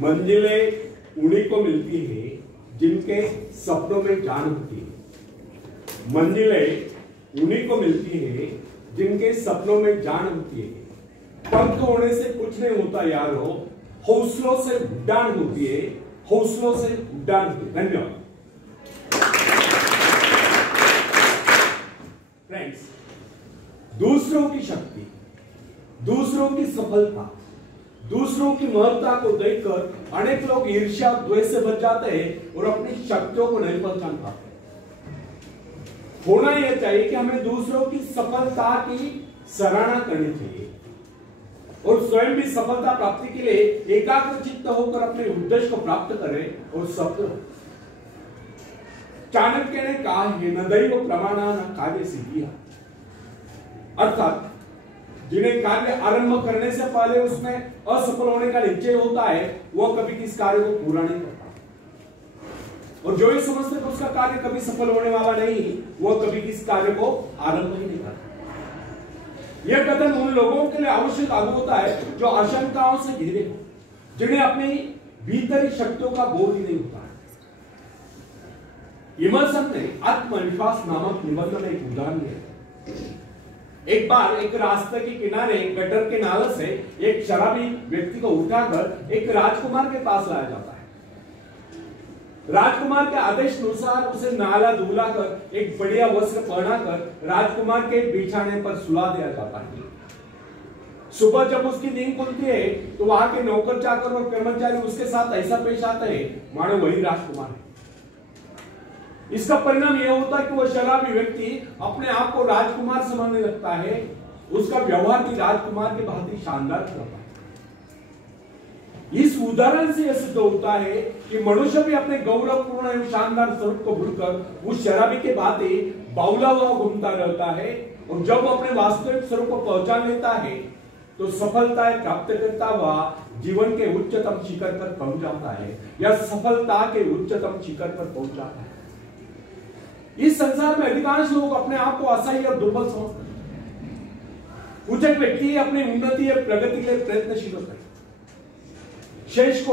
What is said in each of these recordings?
मंजिलें उन्हीं को मिलती है जिनके सपनों में जान होती है। मंजिलें उन्हीं को मिलती है जिनके सपनों में जान होती है। पंख होने से कुछ नहीं होता यारो, हौसलों से उड़ान होती है, हौसलों से उड़ान होती है। धन्यवाद। फ्रेंड्स, दूसरों की शक्ति, दूसरों की सफलता, दूसरों की महत्ता को देखकर अनेक लोग ईर्ष्या द्वेष से भर जाते हैं और अपनी शक्तियों को नहीं पहचान पाते। होना यह चाहिए कि हमें दूसरों की सफलता की सराहना करनी चाहिए और स्वयं भी सफलता प्राप्ति के लिए एकाग्र चित्त होकर अपने उद्देश्य को प्राप्त करें और सफल। चाणक्य ने कहा है, न दैव प्रमाणा न कार्य सिद्धिया, अर्थात जिन्हें कार्य आरंभ करने से पहले उसमें असफल होने का निश्चय होता है वह कभी किस कार्य को पूरा नहीं करता, और जो ये समझते हैं उसका कार्य कभी सफल होने वाला नहीं, वह कभी किस कार्य को आरंभ ही नहीं करता। यह कथन उन लोगों के लिए आवश्यक लागू होता है जो आशंकाओं से घिरे हो, जिन्हें अपनी भीतरी शक्तियों का बोध ही नहीं होता है। इमर्सन ने आत्मविश्वास नामक निबंध में एक उदाहरण दिया। एक बार एक रास्ते के किनारे गटर के नाले से एक शराबी व्यक्ति को उठाकर एक राजकुमार के पास लाया जाता है। राजकुमार के आदेश अनुसार उसे नाला धुला कर एक बढ़िया वस्त्र पहनाकर राजकुमार के बिछाने पर सुला दिया जाता है। सुबह जब उसकी नींद खुलती है तो वहां के नौकर चाकर और कर्मचारी उसके साथ ऐसा पेश आते हैं मानो वही राजकुमार है। इसका परिणाम यह होता है कि वह शराबी व्यक्ति अपने आप को राजकुमार समझने लगता है। उसका व्यवहार भी राजकुमार के बहुत ही शानदार होता है। इस उदाहरण से यह सिद्ध होता है कि मनुष्य भी अपने गौरवपूर्ण एवं शानदार स्वरूप को भूलकर उस शराबी के बातें बावला हुआ घूमता रहता है, और जब अपने वास्तविक स्वरूप को पहचान लेता है तो सफलताएं प्राप्त करता हुआ जीवन के उच्चतम शिखर पर पहुंच जाता है, या सफलता के उच्चतम शिखर पर पहुंच जाता है। इस संसार में अधिकांश लोग अपने आप को असहाय और दुर्बल समझते हैं। कुछ एक व्यक्ति अपनी उन्नति या प्रगति के लिए प्रयत्नशील होता है, शेष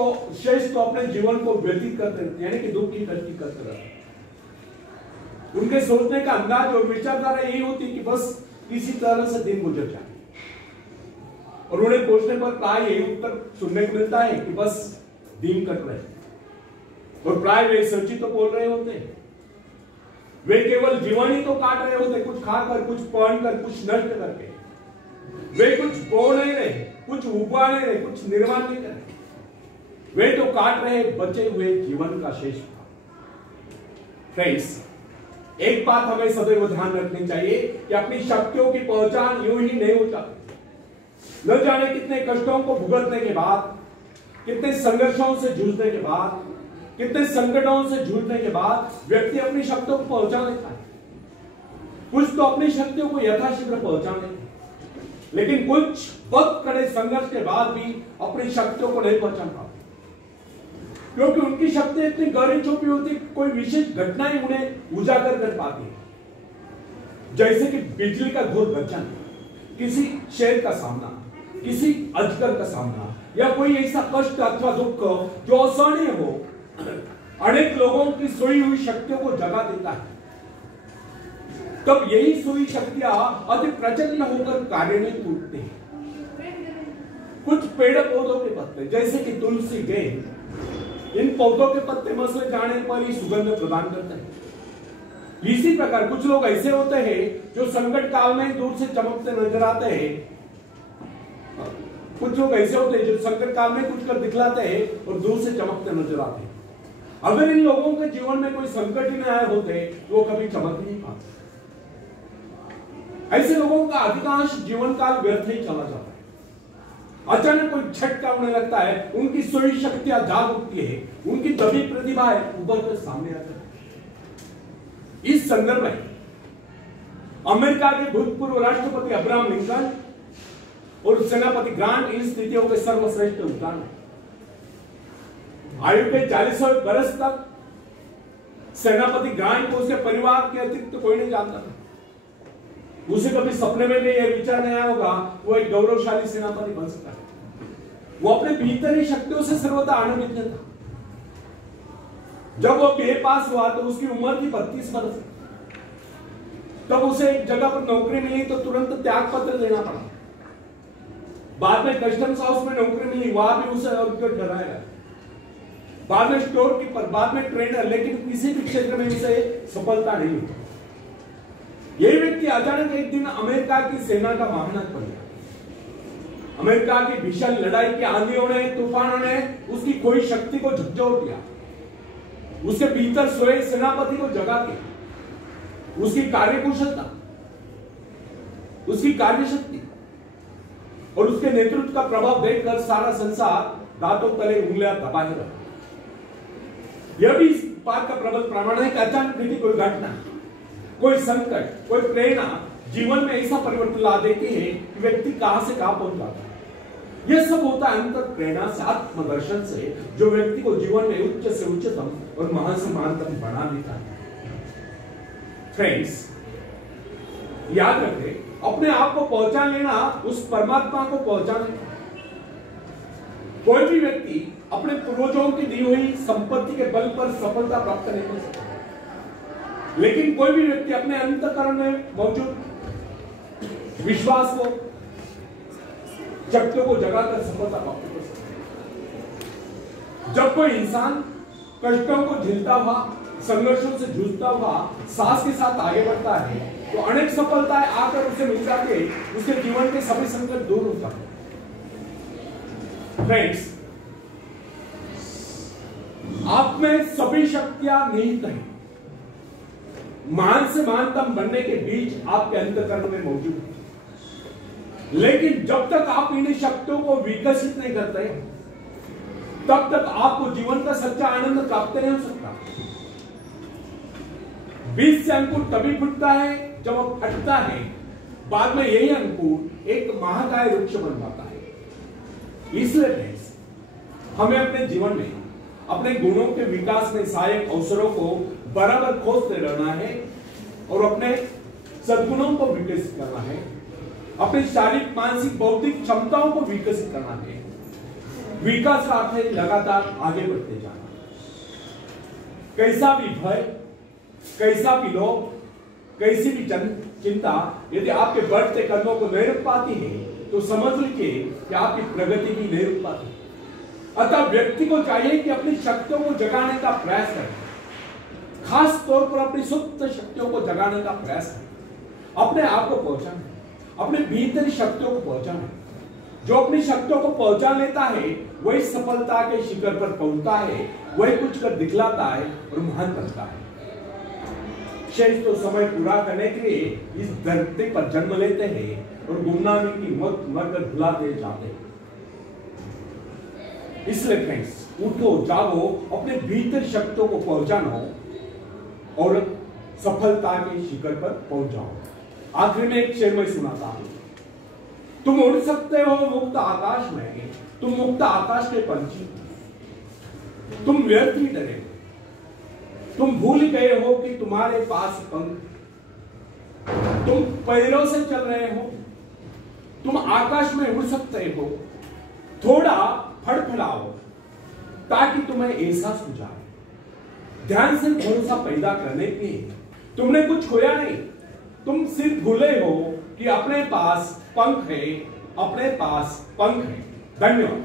तो अपने जीवन को व्यतीत करते रहते, यानी कि दुख की कष्टी करते रहते हैं। उनके सोचने का अंदाज और विचारधारा यही होती कि बस किसी तरह से दिन गुजर जाए, और उन्हें पूछने पर प्राय यही उत्तर सुनने को मिलता है कि बस दिन कट रहे, और प्राय वे सच्ची तो बोल रहे होते हैं। वे केवल जीवन ही तो काट रहे होते, कुछ खाकर, कुछ पहनकर, कुछ नष्ट करके। वे कुछ बो नहीं रहे, कुछ उगा नहीं रहे, कुछ निर्माण नहीं कर रहे। वे तो काट रहे बचे हुए जीवन का शेष भाग। फ्रेंड्स, एक बात हमें सदैव ध्यान रखनी चाहिए कि अपनी शक्तियों की पहचान यूं ही नहीं हो जाती। न जाने कितने कष्टों को भुगतने के बाद, कितने संघर्षों से जूझने के बाद, कितने संकटों से जूझने के बाद व्यक्ति अपनी शक्तियों को पहचान लेता है। कुछ तो अपनी शक्तियों को यथाशीघ्र पहचान लेते हैं, लेकिन कुछ बहुत कड़े संघर्ष के बाद भी अपनी शक्तियों को नहीं पहचान पाते, क्योंकि उनकी शक्ति इतनी गहरी छुपी होती है, कोई विशेष घटना ही उन्हें उजागर कर पाती है। जैसे कि बिजली का घोर गर्जन, किसी शेर का सामना, किसी अजगर का सामना, या कोई ऐसा कष्ट अथवा दुख जो असहनीय हो, अनेक लोगों की सोई हुई शक्तियों को जगा देता है। तब यही सोई शक्तियां अति प्रचंड होकर कार्यान्वित होती हैं। कुछ पेड़ पौधों के पत्ते, जैसे कि तुलसी, गेंद, इन पौधों के पत्ते मसले जाने पर ही सुगंध प्रदान करते हैं। इसी प्रकार कुछ लोग ऐसे होते हैं जो संकट काल में दूर से चमकते नजर आते हैं। कुछ लोग ऐसे होते हैं जो संकट काल में कुछ कर दिखलाते हैं और दूर से चमकते नजर आते हैं। अगर इन लोगों के जीवन में कोई संकट ही न आए होते तो वो कभी चमक नहीं पाते। ऐसे लोगों का अधिकांश जीवन काल व्यर्थ ही चला जाता है। अचानक कोई झटका होने लगता है, उनकी सोई शक्तियां जाग उठती है, उनकी दबी प्रतिभाएं उभर कर सामने आती है। इस संदर्भ में अमेरिका के भूतपूर्व राष्ट्रपति अब्राहम लिंकन और सेनापति ग्रांट इन स्थितियों के सर्वश्रेष्ठ उदाहरण है। आयु के 40वें बरस तक सेनापति ग्रांट को उसके परिवार के अतिरिक्त कोई नहीं जानता था। उसे कभी सपने में भी यह विचार नहीं आया होगा वो एक गौरवशाली सेनापति बन सकता है। वो अपने भीतरी शक्तियों से सर्वदा आनंदित था। जब वो BA पास हुआ तो उसकी उम्र थी 32 वर्ष। तब उसे एक जगह पर नौकरी मिली तो तुरंत त्याग पत्र देना पड़ा। बाद में कस्टम्स हाउस में नौकरी मिली, वहां भी उसे डराया। बाद में स्टोर कीपर, बाद में ट्रेनर, लेकिन किसी भी क्षेत्र में उसे सफलता नहीं हुई। यही व्यक्ति अचानक एक दिन अमेरिका की सेना का महानायक बन गया। अमेरिका की भीषण लड़ाई की आंधियों ने, तूफानों ने उसकी कोई शक्ति को झकझोर दिया। उसके भीतर सोए सेनापति को जगा दिया। उसकी कार्यकुशलता, उसकी कार्यशक्ति और उसके नेतृत्व का प्रभाव देखकर सारा संसार दांतों तले उंगलियां दबाए रहा। यह भी इस बात का प्रबल प्रमाण है कि अचानक घटी कोई घटना, कोई संकट, कोई प्रेरणा जीवन में ऐसा परिवर्तन ला देती है कि व्यक्ति कहां से कहां पहुंच जाता है। यह सब होता है अंतर प्रेरणा से, आत्मदर्शन से, जो व्यक्ति को जीवन में उच्च से उच्चतम और महान से महानतम बना देता है। फ्रेंड्स, याद रखें, अपने आप को पहचान लेना उस परमात्मा को पहचान। कोई भी व्यक्ति अपने पूर्वजों की दी हुई संपत्ति के बल पर सफलता प्राप्त नहीं कर सकता, लेकिन कोई भी व्यक्ति अपने अंतःकरण में मौजूद विश्वास को, शक्तियों को जगाकर सफलता प्राप्त कर सकता है। जब कोई इंसान कष्टों को झेलता हुआ, संघर्षों से जूझता हुआ साहस के साथ आगे बढ़ता है तो अनेक सफलताएं आकर उसे मिल जाती है, उसके जीवन के सभी संकट दूर हो जाते हैं। फ्रेंड्स, आप में सभी शक्तियां निहित हैं। महान से महानतम बनने के बीच आपके अंतःकरण में मौजूद है, लेकिन जब तक आप इन शक्तियों को विकसित नहीं करते तब तक आपको जीवन का सच्चा आनंद प्राप्त नहीं हो सकता। बीज से अंकुर तभी फूटता है जब वो फटता है, बाद में यही अंकुर एक महाकाय वृक्ष बन जाता है। इसलिए हमें अपने जीवन में अपने गुणों के विकास में सहायक अवसरों को बराबर खोजते रहना है और अपने सद्गुणों को विकसित करना है, अपनी शारीरिक, मानसिक, बौद्धिक क्षमताओं को विकसित करना है। विकास का अर्थ है लगातार आगे बढ़ते जाना। कैसा भी भय, कैसा भी लोभ, कैसी भी चिंता यदि आपके बढ़ते कदमों को नहीं रुक पाती है तो समझ लीजिए कि आपकी प्रगति भी नहीं रुक पाती। अतः व्यक्ति को चाहिए कि अपनी शक्तियों को जगाने का प्रयास करें, खास तौर पर अपनी सुप्त शक्तियों को जगाने का प्रयास करें। अपने आप को पहचाने, अपने भीतरी शक्तियों को पहचाने। जो अपनी शक्तियों को पहचान लेता है वही सफलता के शिखर पर पहुंचता है, वही कुछ कर दिखलाता है और महान बनता है। शेष तो समय पूरा करने के लिए इस धरती पर जन्म लेते हैं और गुमनामी की मौत मरकर भुलाते जाते हैं। इसलिए फ्रेंड्स, उठो, जागो, अपने भीतर शक्तियों को पहचानो और सफलता के शिखर पर पहुंच जाओ। आखिर में एक शेर में सुनाता हूं, तुम उड़ सकते हो मुक्त आकाश में, तुम मुक्त आकाश के पंछी, तुम व्यर्थ ही डरे, तुम भूल गए हो कि तुम्हारे पास पंख, तुम पैरों से चल रहे हो, तुम आकाश में उड़ सकते हो। थोड़ा फड़फड़ाओ ताकि तुम्हें एहसास हो जाए। ध्यान से भरोसा पैदा करने के लिए तुमने कुछ खोया नहीं, तुम सिर्फ भूले हो कि अपने पास पंख है, अपने पास पंख है। धन्यवाद।